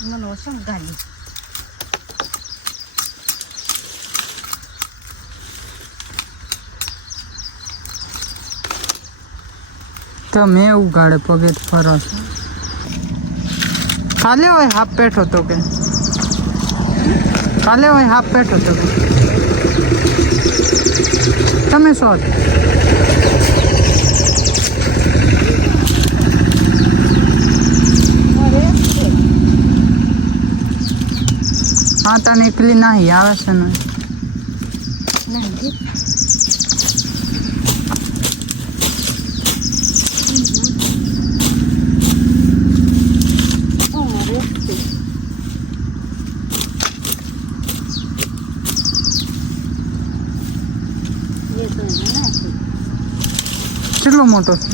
મને ઓછમ ગાલી તમે ઉગાડે પગે ફરો છો. કાલે હોય હાફ પેટ હતો કે? કાલે હોય હાફ પેટ હતો કે? તમે શું હતો નીકળી નાહી આવે છે ને. નહીં કેટલો મોટો છે?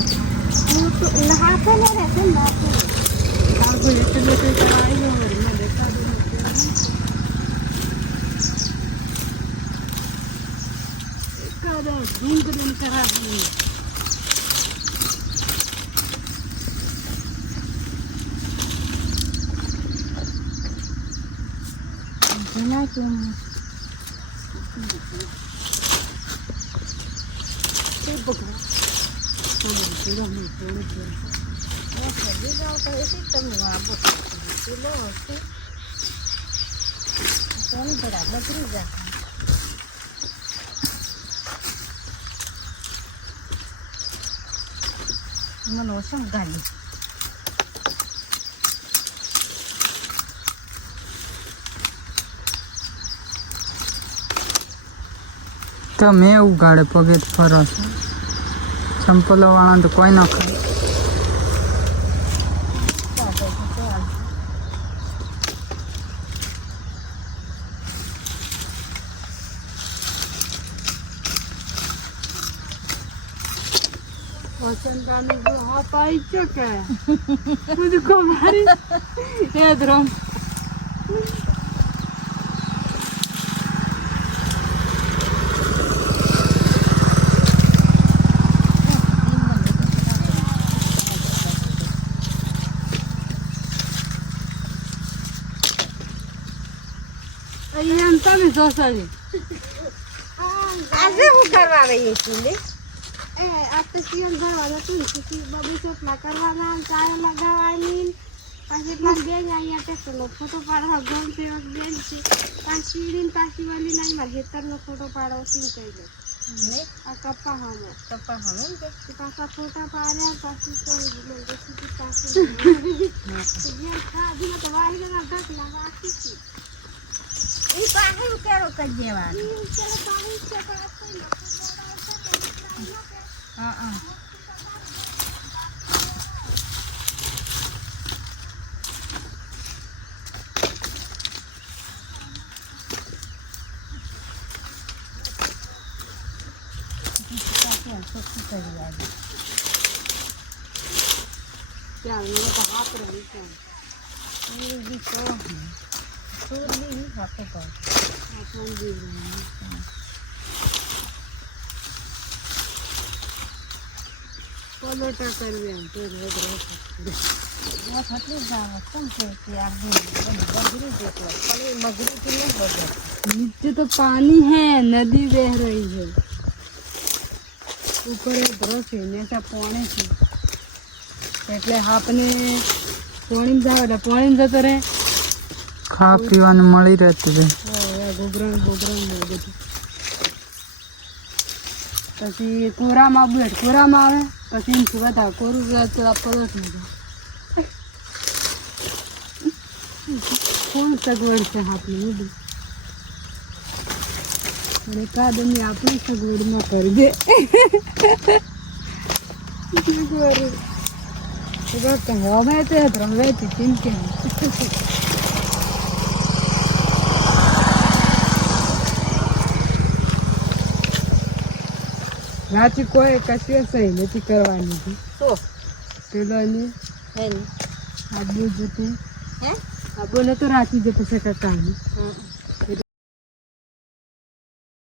ada dungga dan karabi Jangan lupa like, share, dan subscribe મને ઓછમ ગાલી તમે ઉગાડે પગે ફરો છો ચંપલો વાળા તો કોઈ ના ખાય وسنداني بهاطاي تشكا ودكم એ આ તો સીએમ ભરવાનું ને પછી બબી ચોટલા કરવાના ચાય લગાવવાની. પાછી પણ બેન અહીંયા ટેક્ટરનો ફોટો પાડવા ગમતી સેવક બેન છે. પાછી સીડીને પાછી વળી નહીં મારા ખેતરનો ફોટો પાડવો સીન કહી દે આ કપ્પા હમો કપ્પા ને પાછા ફોટા પાડ્યા પાછી તો મને પછી પાછી જેમ ખાધીને તો વાહિરના ઢગલા વાકી છે. એ કેરો કરી દેવાનું. છે પણ આ કોઈ નથી હા હા ત્યાં મેં તો હાથ રહી છે આપણને જીવ પલોટા કરવી એમ તો નીચે તો પાણી હે નદી વહે રહી છે ઉપર એ બ્રશ પોણે છે. એટલે આપને પોણી જાવ એટલે પોણી જતો રહે. ખા પીવાનું મળી રહેતું છે. ગોગરણ ગોગરણ બધું. પછી કોરામાં બેઠ કોરામાં આવે? પછી બધા કોરું તો કોણ સગવડ છે આપણી બધું? અને કાદમી આપણી સગવડમાં કરી દે હવે તે હવે ચિંતે રાચી કોઈ કશે સહી નથી કરવાની હતી તો? પેલો એની. હે આબુ જતી. હે? આબુ ને તો રાચી જતો છે કટાની હમ.